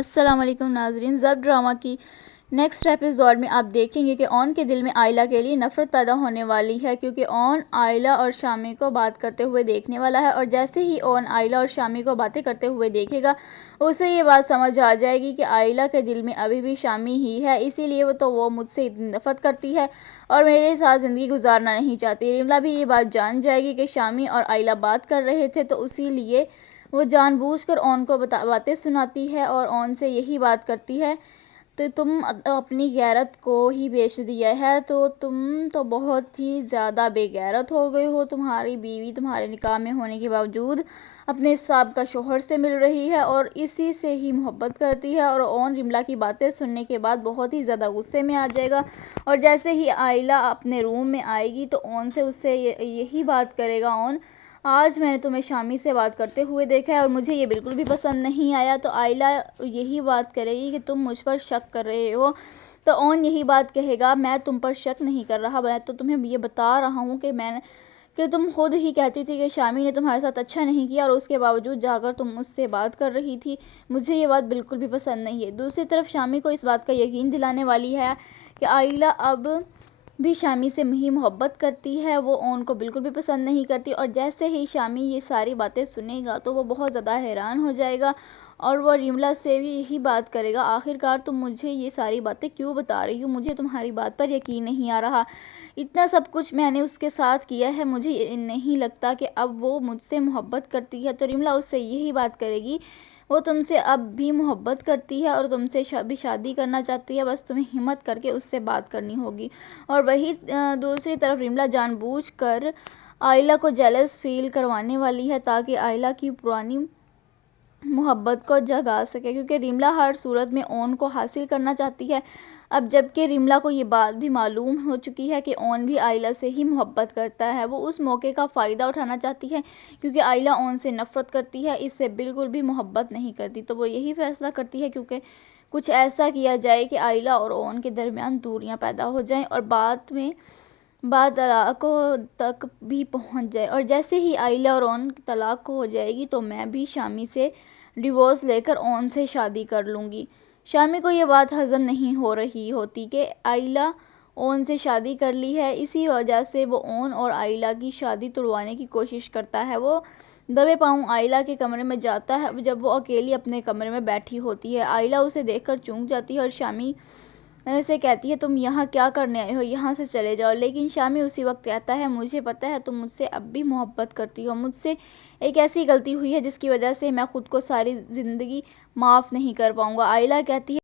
السلام علیکم ناظرین، ضبط ڈرامہ کی نیکسٹ ایپیسوڈ میں آپ دیکھیں گے کہ اون کے دل میں آئلہ کے لیے نفرت پیدا ہونے والی ہے، کیونکہ اون آئلہ اور شامی کو بات کرتے ہوئے دیکھنے والا ہے، اور جیسے ہی اون آئلہ اور شامی کو باتیں کرتے ہوئے دیکھے گا اسے یہ بات سمجھ آ جائے گی کہ آئلہ کے دل میں ابھی بھی شامی ہی ہے، اسی لیے وہ مجھ سے اتنی نفرت کرتی ہے اور میرے ساتھ زندگی گزارنا نہیں چاہتی۔ ریملا بھی یہ بات جان جائے گی کہ شامی اور آئلہ بات کر رہے تھے، تو اسی لیے وہ جان بوجھ کر اون کو باتیں سناتی ہے اور اون سے یہی بات کرتی ہے تو تم اپنی غیرت کو ہی بیچ دیا ہے، تو تم تو بہت ہی زیادہ بے غیرت ہو گئے ہو۔ تمہاری بیوی تمہارے نکاح میں ہونے کے باوجود اپنے سابقہ شوہر سے مل رہی ہے اور اسی سے ہی محبت کرتی ہے، اور اون ریملا کی باتیں سننے کے بعد بہت ہی زیادہ غصے میں آ جائے گا، اور جیسے ہی آئلہ اپنے روم میں آئے گی تو اون سے اس سے یہی بات کرے گا، اون آج میں نے تمہیں شامی سے بات کرتے ہوئے دیکھا ہے اور مجھے یہ بالکل بھی پسند نہیں آیا۔ تو آئلہ یہی بات کرے گی کہ تم مجھ پر شک کر رہے ہو، تو اون یہی بات کہے گا میں تم پر شک نہیں کر رہا، میں تو تمہیں یہ بتا رہا ہوں کہ تم خود ہی کہتی تھی کہ شامی نے تمہارے ساتھ اچھا نہیں کیا اور اس کے باوجود جا کر تم مجھ سے بات کر رہی تھی، مجھے یہ بات بالکل بھی پسند نہیں ہے۔ دوسری طرف شامی کو اس بات کا یقین دلانے والی ہے کہ آئلہ اب بھی شامی سے ہی محبت کرتی ہے، وہ اون کو بالکل بھی پسند نہیں کرتی، اور جیسے ہی شامی یہ ساری باتیں سنے گا تو وہ بہت زیادہ حیران ہو جائے گا اور وہ ریملا سے بھی یہی بات کرے گا آخرکار تم مجھے یہ ساری باتیں کیوں بتا رہی ہو، مجھے تمہاری بات پر یقین نہیں آ رہا، اتنا سب کچھ میں نے اس کے ساتھ کیا ہے، مجھے نہیں لگتا کہ اب وہ مجھ سے محبت کرتی ہے۔ تو ریملا اس سے یہی بات کرے گی وہ تم سے اب بھی محبت کرتی ہے اور تم سے بھی شادی کرنا چاہتی ہے، بس تمہیں ہمت کر کے اس سے بات کرنی ہوگی۔ اور وہی دوسری طرف ریملا جان بوجھ کر آئلہ کو جیلس فیل کروانے والی ہے تاکہ آئلہ کی پرانی محبت کو جگا سکے، کیونکہ ریملا ہر صورت میں اون کو حاصل کرنا چاہتی ہے۔ اب جبکہ ریملا کو یہ بات بھی معلوم ہو چکی ہے کہ اون بھی آئلہ سے ہی محبت کرتا ہے، وہ اس موقع کا فائدہ اٹھانا چاہتی ہے کیونکہ آئلہ اون سے نفرت کرتی ہے، اس سے بالکل بھی محبت نہیں کرتی، تو وہ یہی فیصلہ کرتی ہے کیونکہ کچھ ایسا کیا جائے کہ آئلہ اور اون کے درمیان دوریاں پیدا ہو جائیں اور بعد میں طلاق تک بھی پہنچ جائے، اور جیسے ہی آئلہ اور اون کی طلاق ہو جائے گی تو میں بھی شامی سے ڈیورس لے کر اون سے شادی کر لوں گی۔ شامی کو یہ بات ہضم نہیں ہو رہی ہوتی کہ آئلہ اون سے شادی کر لی ہے، اسی وجہ سے وہ اون اور آئلہ کی شادی توڑوانے کی کوشش کرتا ہے۔ وہ دبے پاؤں آئلہ کے کمرے میں جاتا ہے جب وہ اکیلی اپنے کمرے میں بیٹھی ہوتی ہے، آئلہ اسے دیکھ کر چونک جاتی ہے اور شامی سے کہتی ہے تم یہاں کیا کرنے آئے ہو، یہاں سے چلے جاؤ، لیکن شامی اسی وقت کہتا ہے مجھے پتہ ہے تم مجھ سے اب بھی محبت کرتی ہو، مجھ سے ایک ایسی غلطی ہوئی ہے جس کی وجہ سے میں خود کو ساری زندگی معاف نہیں کر پاؤں گا۔ آئلہ کہتی ہے